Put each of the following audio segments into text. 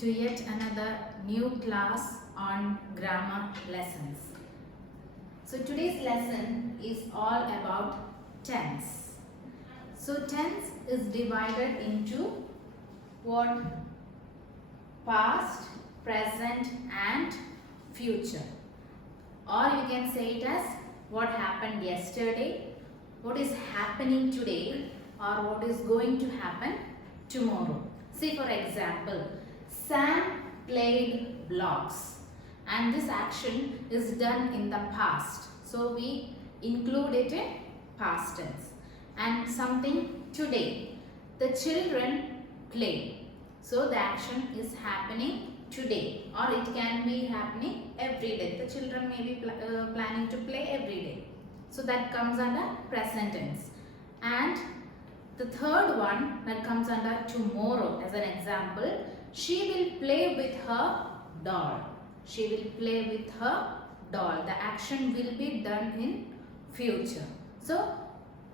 to yet another new class on grammar lessons. So today's lesson is all about tense. So tense is divided into what? Past, present and future. Or you can say it as what happened yesterday, what is happening today, or what is going to happen tomorrow. See, for example, Sam played blocks and this action is done in the past. So we include it in past tense. And something today, the children play. So the action is happening today, or it can be happening every day. The children may be planning to play every day. So that comes under present tense. And the third one that comes under tomorrow, as an example, she will play with her doll. She will play with her doll. The action will be done in future. So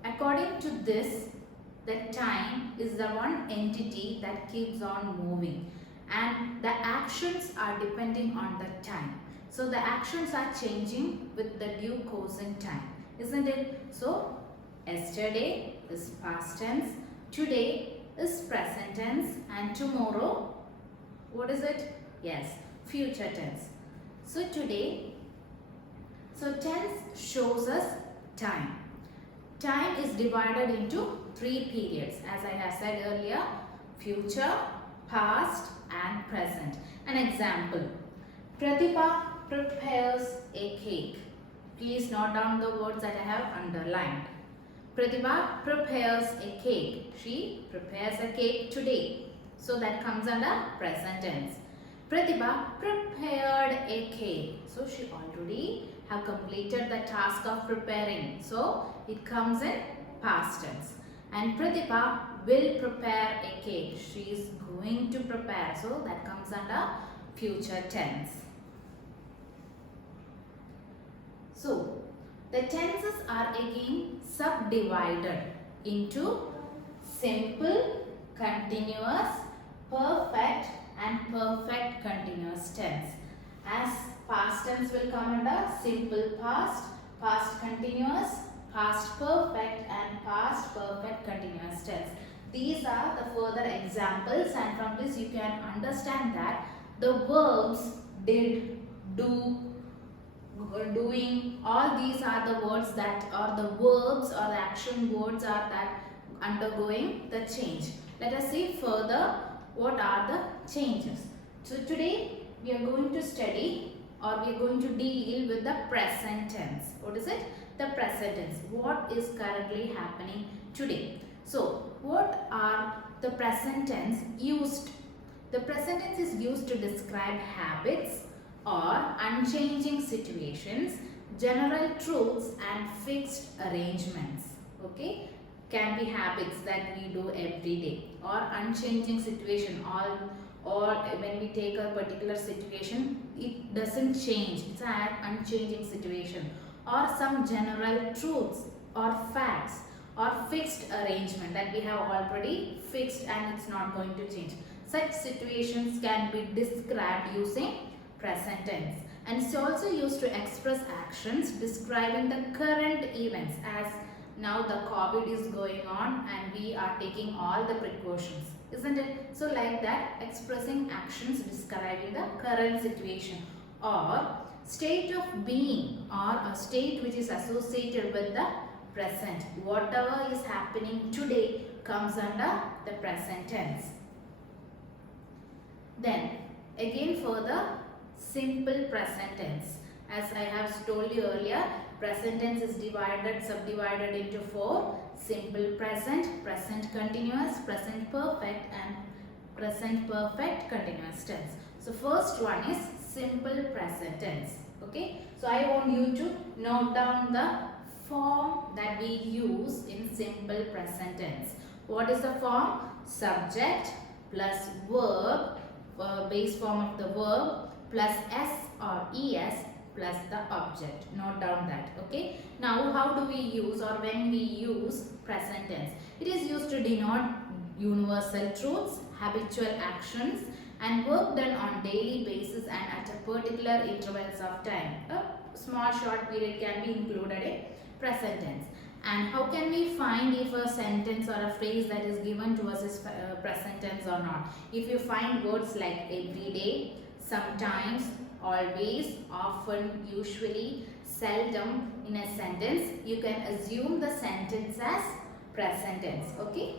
according to this, the time is the one entity that keeps on moving, and the actions are depending on the time. So the actions are changing with the due course in time, isn't it? So yesterday is past tense, today is present tense, and tomorrow, what is it? Yes, future tense. So today, tense shows us time. Time is divided into 3 periods, as I have said earlier: future, past and present. An example: Pratibha prepares a cake. Please note down the words that I have underlined. Pratibha prepares a cake. She prepares a cake today. So that comes under present tense. Pratibha prepared a cake. So she already have completed the task of preparing. So it comes in past tense. And Pratibha will prepare a cake. She is going to prepare. So that comes under future tense. So the tenses are again subdivided into simple, continuous, perfect and perfect continuous tense. As past tense will come under simple past, past continuous, past perfect and past perfect continuous tense. These are the further examples, and from this you can understand that the verbs did, do, doing, all these are the words that, or the verbs or the action words are that undergoing the change. Let us see further what are the changes. So today we are going to study, or we are going to deal with the present tense. What is it? The present tense. What is currently happening today? So what are the present tense used? The present tense is used to describe habits or unchanging situations, general truths and fixed arrangements. Okay, can be habits that we do every day, or unchanging situation, or when we take a particular situation, it doesn't change, it's an unchanging situation, or some general truths or facts, or fixed arrangement that we have already fixed and it's not going to change. Such situations can be described using present tense, and it's also used to express actions describing the current events, as now the COVID is going on and we are taking all the precautions, isn't it? So like that, expressing actions describing the current situation, or state of being, or a state which is associated with the present. Whatever is happening today comes under the present tense. Then again further, simple present tense. As I have told you earlier, present tense is subdivided into 4: simple present, present continuous, present perfect and present perfect continuous tense. So first one is simple present tense. Okay, so I want you to note down the form that we use in simple present tense. What is the form? Subject plus verb, base form of the verb, plus s or es plus the object. Note down that. Okay, now how do we use, or when we use present tense? It is used to denote universal truths, habitual actions, and work done on daily basis and at a particular intervals of time. A small short period can be included in present tense. And how can we find if a sentence or a phrase that is given to us is present tense or not? If you find words like every day, sometimes, always, often, usually, seldom in a sentence, you can assume the sentence as present tense. Okay.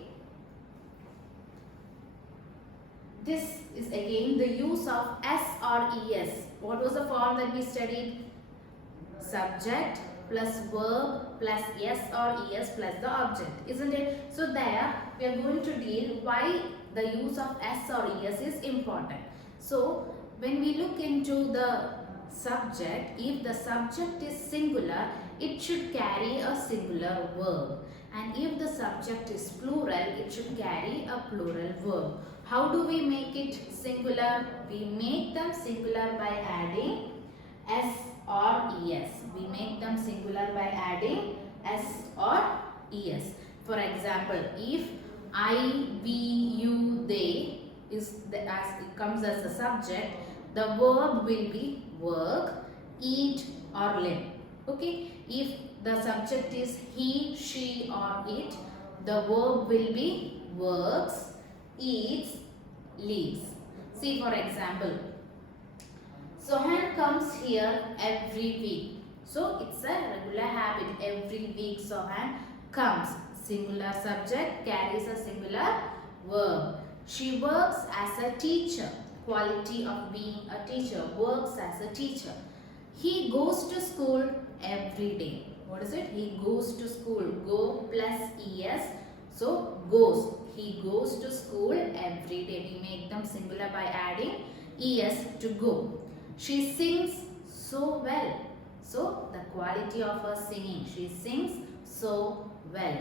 This is again the use of S or ES. What was the form that we studied? Subject plus verb plus S or ES plus the object, isn't it? So there we are going to deal why the use of S or ES is important. So when we look into the subject, if the subject is singular, it should carry a singular verb. And if the subject is plural, it should carry a plural verb. How do we make it singular? We make them singular by adding S or ES. We make them singular by adding S or ES. For example, if I, we, you, they as it comes as a subject, the verb will be work, eat or live. Okay. If the subject is he, she or it, the verb will be works, eats, lives. See for example, Sohan comes here every week. So it's a regular habit. Every week Sohan comes. Singular subject carries a singular verb. She works as a teacher. Quality of being a teacher. Works as a teacher. He goes to school every day. What is it? He goes to school. Go plus ES. So goes. He goes to school every day. We make them singular by adding ES to go. She sings so well. So the quality of her singing. She sings so well.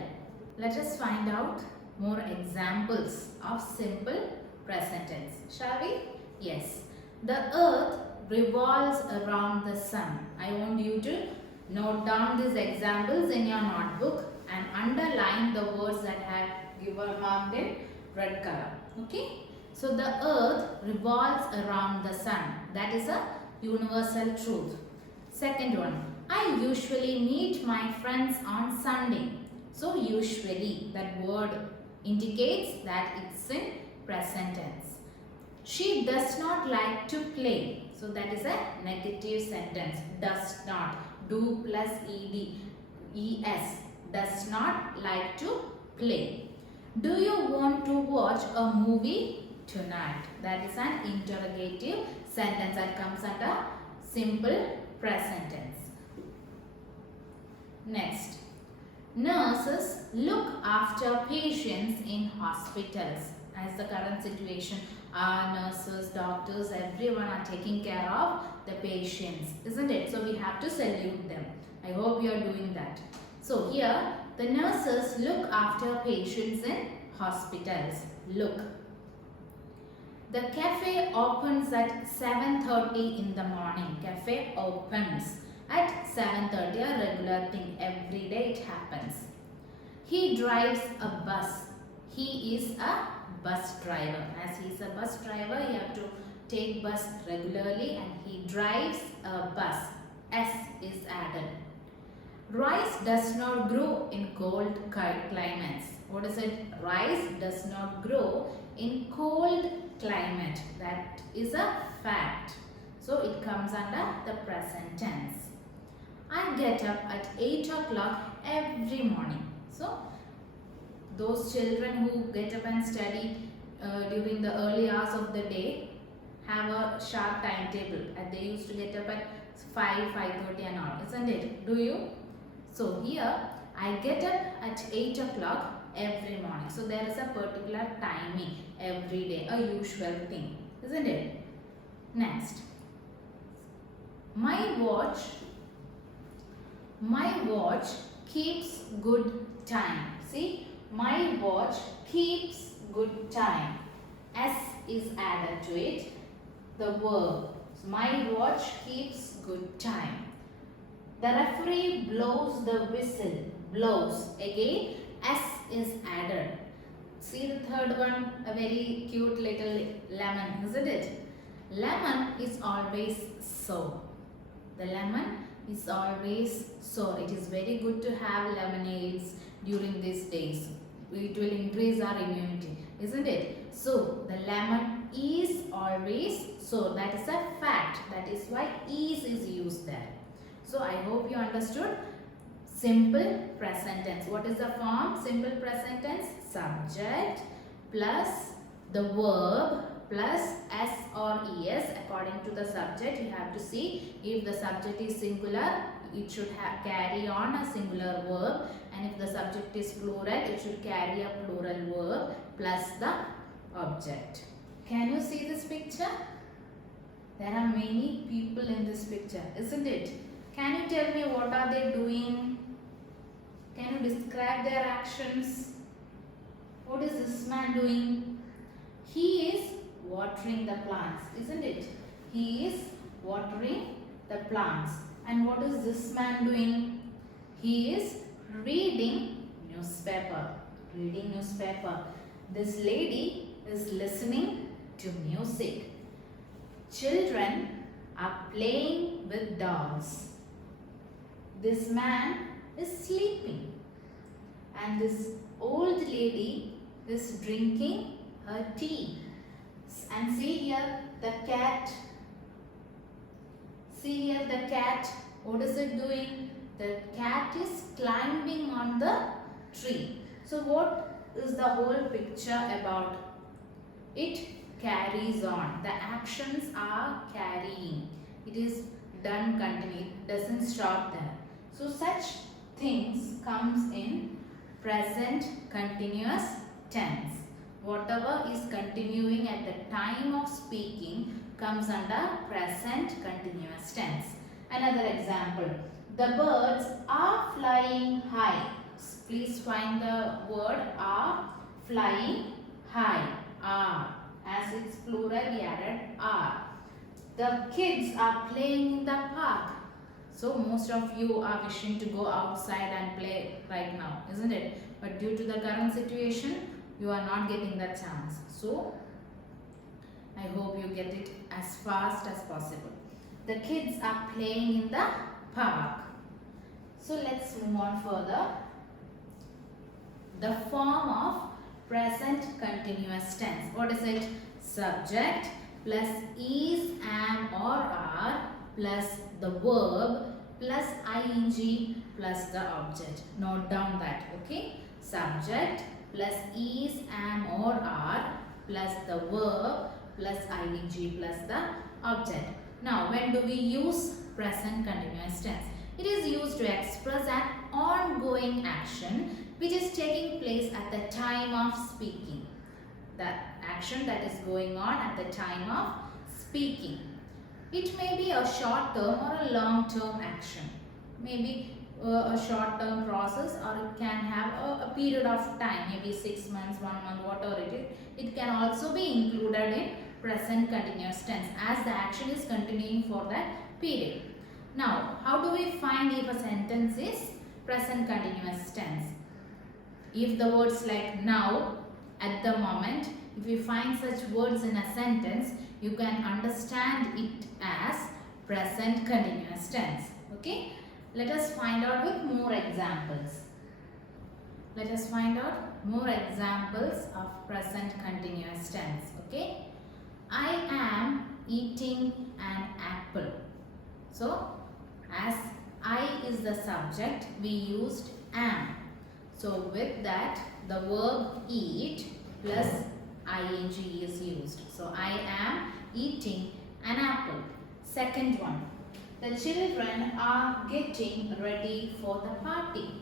Let us find out more examples of simple present tense. Shall we? Yes. The earth revolves around the sun. I want you to note down these examples in your notebook and underline the words that have given marked in red color. Okay. So the earth revolves around the sun. That is a universal truth. Second one. I usually meet my friends on Sunday. So usually, that word indicates that it's in present tense. She does not like to play. So that is a negative sentence. Does not. Do plus ed. Es. Does not like to play. Do you want to watch a movie tonight? That is an interrogative sentence that comes under simple present tense. Next. Nurses look after patients in hospitals. As the current situation, our nurses, doctors, everyone are taking care of the patients, isn't it? So we have to salute them. I hope you are doing that. So here, the nurses look after patients in hospitals. Look. The cafe opens at 7:30 in the morning. Cafe opens at 7:30, a regular thing. Every day it happens. He drives a bus. He is a bus driver. As he is a bus driver, you have to take bus regularly and he drives a bus. S is added. Rice does not grow in cold climates. What is it? Rice does not grow in cold climate. That is a fact. So it comes under the present tense. I get up at 8 o'clock every morning. So those children who get up and study during the early hours of the day have a sharp timetable, and they used to get up at 5:30 and all, isn't it? Do you? So here I get up at 8 o'clock every morning. So there is a particular timing every day, a usual thing, isn't it? Next. My watch keeps good time. See, my watch keeps good time. S is added to it. The verb. My watch keeps good time. The referee blows the whistle. Blows. Again, S is added. See the third one, a very cute little lemon, isn't it? Lemon is always sour. The lemon is always sour. It is very good to have lemonades during these days. It will increase our immunity, isn't it? So, the lemon is always sour. That is a fact. That is why is used there. So, I hope you understood. Simple present tense. What is the form? Simple present tense. Subject plus the verb plus s or es. According to the subject, you have to see if the subject is singular, it should carry on a singular verb, and if the subject is plural, it should carry a plural verb plus the object. Can you see this picture? There are many people in this picture, isn't it? Can you tell me what are they doing? Can you describe their actions? What is this man doing? He is watering the plants, isn't it? He is watering the plants. And what is this man doing? He is reading newspaper. Reading newspaper. This lady is listening to music. Children are playing with dolls. This man is sleeping. And this old lady is drinking her tea. And see here the cat. See here the cat. What is it doing? The cat is climbing on the tree. So what is the whole picture about? It carries on. The actions are carrying. It is done continue. It doesn't stop there. So such things comes in present continuous tense. Whatever is continuing at the time of speaking comes under present continuous tense. Another example. The birds are flying high. Please find the word are flying high. Are. As it's plural, we added are. The kids are playing in the park. So most of you are wishing to go outside and play right now, isn't it? But due to the current situation, you are not getting that chance. So I hope you get it as fast as possible. The kids are playing in the park. So let's move on further. The form of present continuous tense. What is it? Subject plus is, am or are plus the verb plus ing plus the object. Note down that, okay? Subject plus is, am or are plus the verb plus ing plus the object. Now, when do we use present continuous tense? It is used to express an ongoing action which is taking place at the time of speaking. The action that is going on at the time of speaking. It may be a short term or a long term action. Maybe a short term process, or it can have a period of time, maybe 6 months, 1 month, whatever it is. It can also be included in present continuous tense as the action is continuing for that period. Now, how do we find if a sentence is present continuous tense? If the words like now, at the moment, if you find such words in a sentence, you can understand it as present continuous tense. Okay? Let us find out with more examples. Let us find out more examples of present continuous tense. Okay? I am eating an apple. So, as I is the subject, we used am. So, with that, the verb eat plus ing is used. So, I am eating an apple. Second one. The children are getting ready for the party.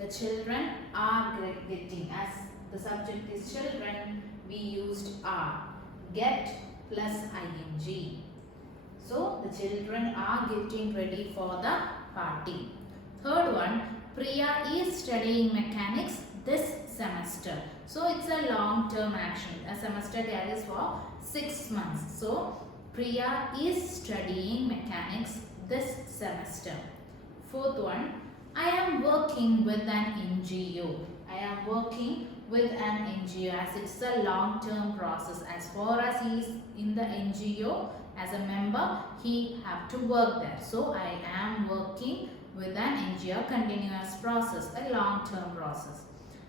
The children are getting. As the subject is children, we used are. Get plus ing. So, the children are getting ready for the party. Third one, Priya is studying mechanics this semester. So, it's a long-term action. A semester carries for 6 months. So, Priya is studying mechanics this semester. Fourth one, I am working with an NGO. I am working with an NGO as it's a long-term process. As far as he is in the NGO as a member, he have to work there. So I am working with an NGO, continuous process, a long-term process.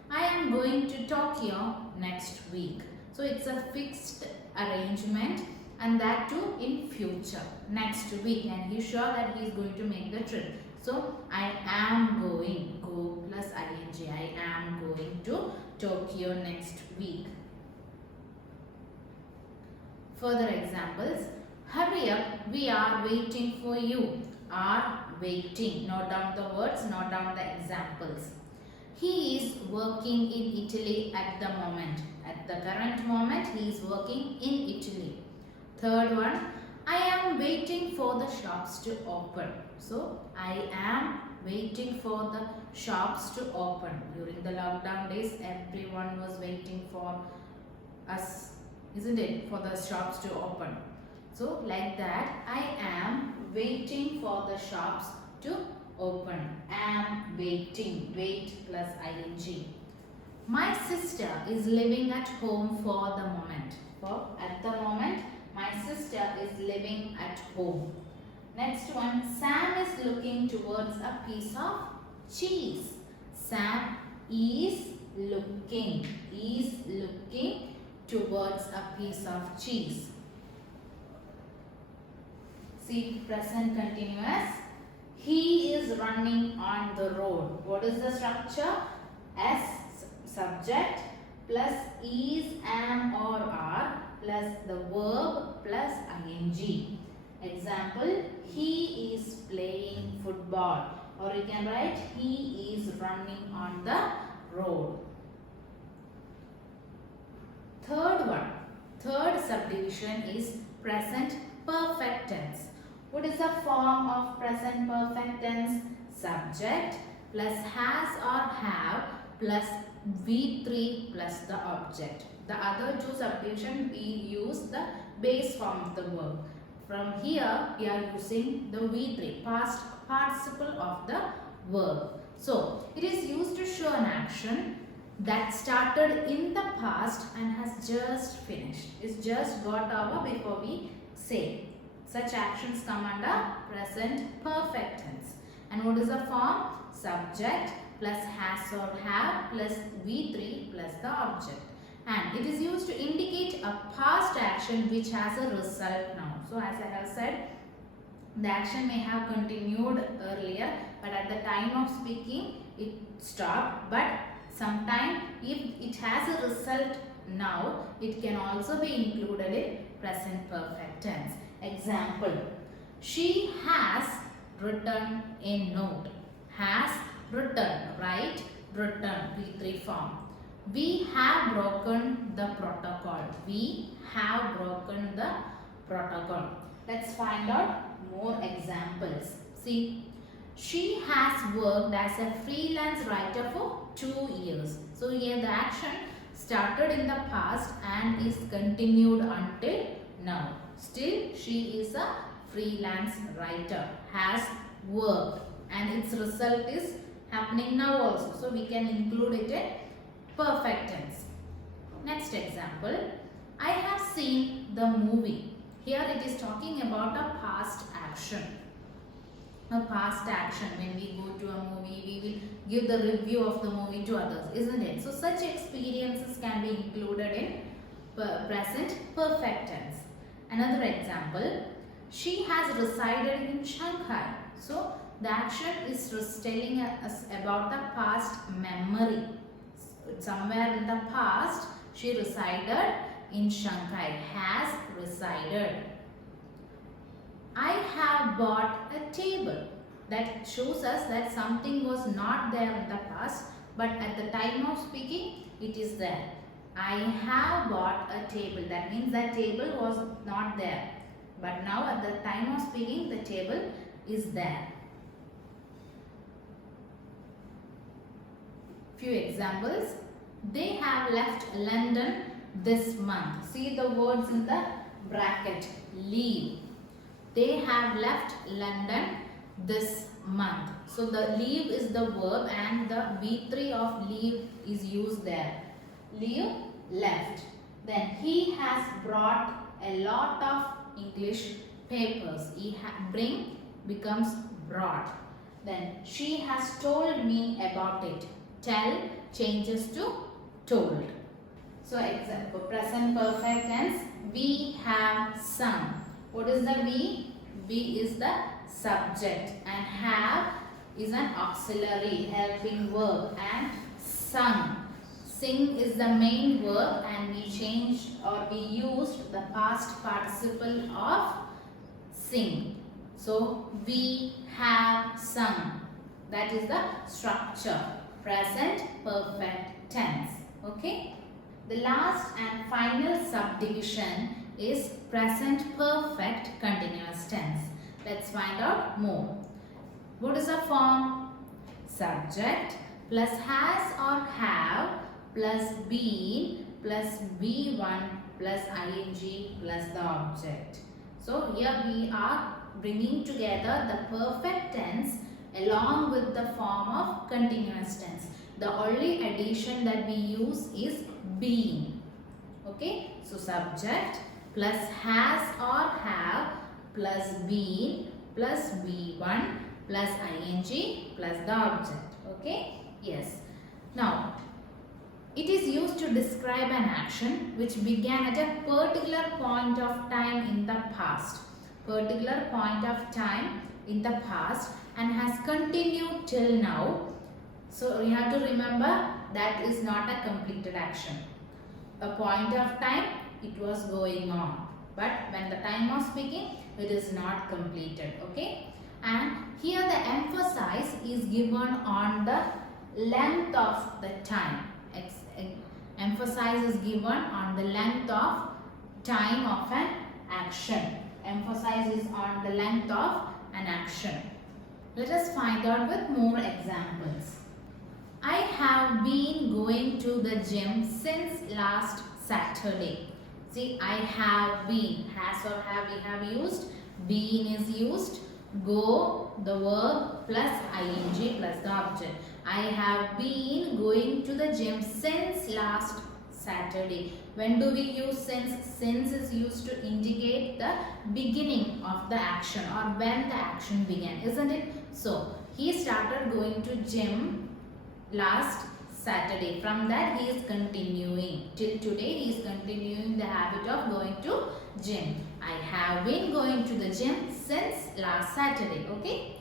I am going to Tokyo next week. So it's a fixed arrangement, and that too in future, next week, and he's sure that he is going to make the trip. So I am going, go plus ing, I am going to Tokyo next week. Further examples, hurry up, we are waiting for you. Are waiting, note down the words, note down the examples. He is working in Italy at the moment. At the current moment, he is working in Italy. Third one, I am waiting for the shops to open. So, I am waiting for the shops to open. During the lockdown days, everyone was waiting for us, isn't it? For the shops to open. So, like that, I am waiting for the shops to open. Am waiting, wait plus ing. My sister is living at home for the moment. For at the moment, my sister is living at home. Next one, Sam is looking towards a piece of cheese. Sam is looking towards a piece of cheese. See, present continuous. He is running on the road. What is the structure? S subject plus is, am or are plus the verb plus ing. Example, he is playing football, or you can write he is running on the road. Third subdivision is present perfect tense. What is the form of present perfect tense? Subject plus has or have plus V3 plus the object. The other two subdivision we use the base form of the verb. From here we are using the V3, past participle of the verb. So it is used to show an action that started in the past and has just finished. It's just got over before we say. Such actions come under present perfect tense. And what is the form? Subject plus has or have plus V3 plus the object. And it is used to indicate a past action which has a result now. So as I have said, the action may have continued earlier, but at the time of speaking it stopped. But sometime if it has a result now, it can also be included in present perfect tense. Example, she has written a note. Has written, right? Written, V3 form. We have broken the protocol. We have broken the protocol. Let's find out more examples. See, she has worked as a freelance writer for 2 years. So here the action started in the past and is continued until now. Still, she is a freelance writer, has worked, and its result is happening now also. So we can include it in perfect tense. Next example, I have seen the movie. Here it is talking about a past action. A past action. When we go to a movie, we will give the review of the movie to others, isn't it? So such experiences can be included in present perfect tense. Another example, she has resided in Shanghai. So the action is telling us about the past memory. Somewhere in the past, she resided in Shanghai, has resided. I have bought a table. That shows us that something was not there in the past, but at the time of speaking, it is there. I have bought a table. That means that table was not there. But now at the time of speaking, the table is there. Few examples. They have left London this month. See the words in the bracket. Leave. They have left London this month. So the leave is the verb and the V3 of leave is used there. leave, left. Then he has brought a lot of English papers. Bring becomes brought. Then she has told me about it. Tell changes to told. So example, present perfect tense. We have sung. What is the we? We is the subject and have is an auxiliary helping verb, and sung. Sing is the main verb, and we changed or we used the past participle of sing. So we have sung. That is the structure. Present perfect tense. Okay. The last and final subdivision is present perfect continuous tense. Let's find out more. What is the form? Subject plus has or have plus been plus be1 plus ing plus the object. So here we are bringing together the perfect tense along with the form of continuous tense. The only addition that we use is being. Okay, so subject plus has or have plus been plus be1 plus ing plus the object. Okay, yes. Now it is used to describe an action which began at a particular point of time in the past. Particular point of time in the past and has continued till now. So you have to remember that is not a completed action. A point of time it was going on, but when the time was speaking it is not completed. Okay, and here the emphasis is given on the length of the time. Emphasis is given on the length of time of an action. Emphasis is on the length of an action. Let us find out with more examples. I have been going to the gym since last Saturday. See, I have been, has or have we have used, been is used, go the verb plus ing plus the object. I have been going to the gym since last Saturday. When do we use since? Since is used to indicate the beginning of the action or when the action began, isn't it? So, he started going to gym last Saturday. From that he is continuing. Till today he is continuing the habit of going to gym. I have been going to the gym since last Saturday. Okay.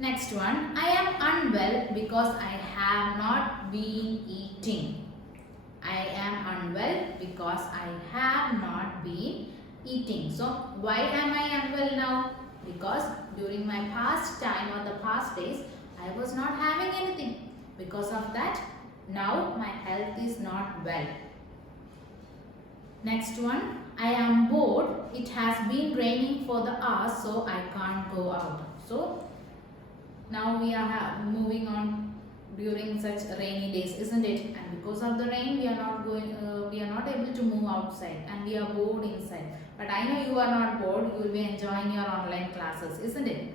Next one. I am unwell because I have not been eating. I am unwell because I have not been eating. So why am I unwell now? Because during my past time or the past days I was not having anything. Because of that, now my health is not well. Next one, I am bored. It has been raining for the hours, so I can't go out. So now we are moving on during such rainy days, isn't it? And because of the rain, we are not able to move outside, and we are bored inside. But I know you are not bored. You will be enjoying your online classes, isn't it?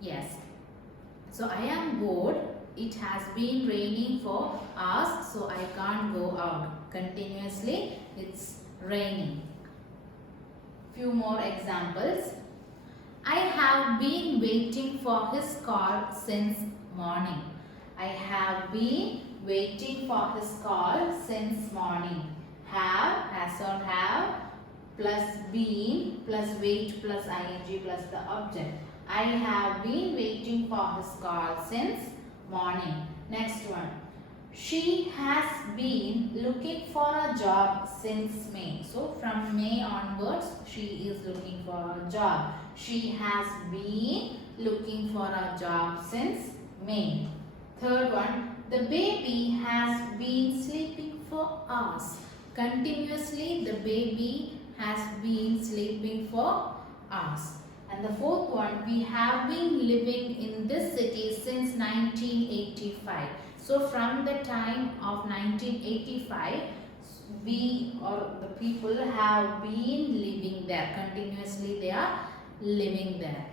Yes. So I am bored. It has been raining for hours, so I can't go out. Continuously, it's raining. Few more examples. I have been waiting for his call since morning. I have been waiting for his call since morning. Have, has or have, plus been, plus wait, plus ing, plus the object. I have been waiting for his call since morning. Next one. She has been looking for a job since May. So from May onwards, she is looking for a job. She has been looking for a job since May. Third one. The baby has been sleeping for hours. Continuously, the baby has been sleeping for hours. And the fourth one, we have been living in this city since 1985. So from the time of 1985, we or the people have been living there. Continuously they are living there.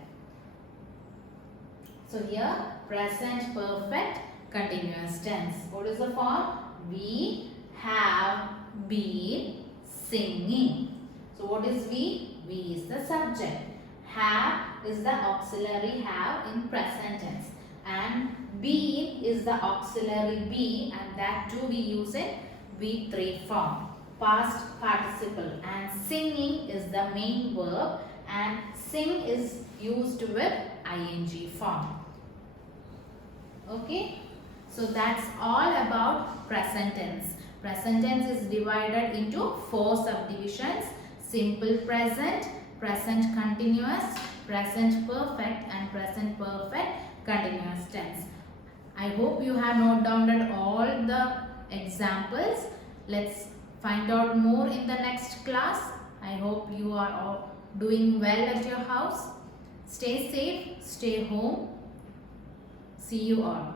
So here present perfect continuous tense. What is the form? We have been singing. So what is we? We is the subject. Have is the auxiliary have in present tense. And been is the auxiliary be, and that too we use in V3 form. Past participle, and singing is the main verb, and sing is used with ing form. Okay, so that's all about present tense. Present tense is divided into 4 subdivisions: simple present, present continuous, present perfect, and present perfect continuous tense. I hope you have noted down all the examples. Let's find out more in the next class. I hope you are all doing well at your house. Stay safe, stay home. See you all.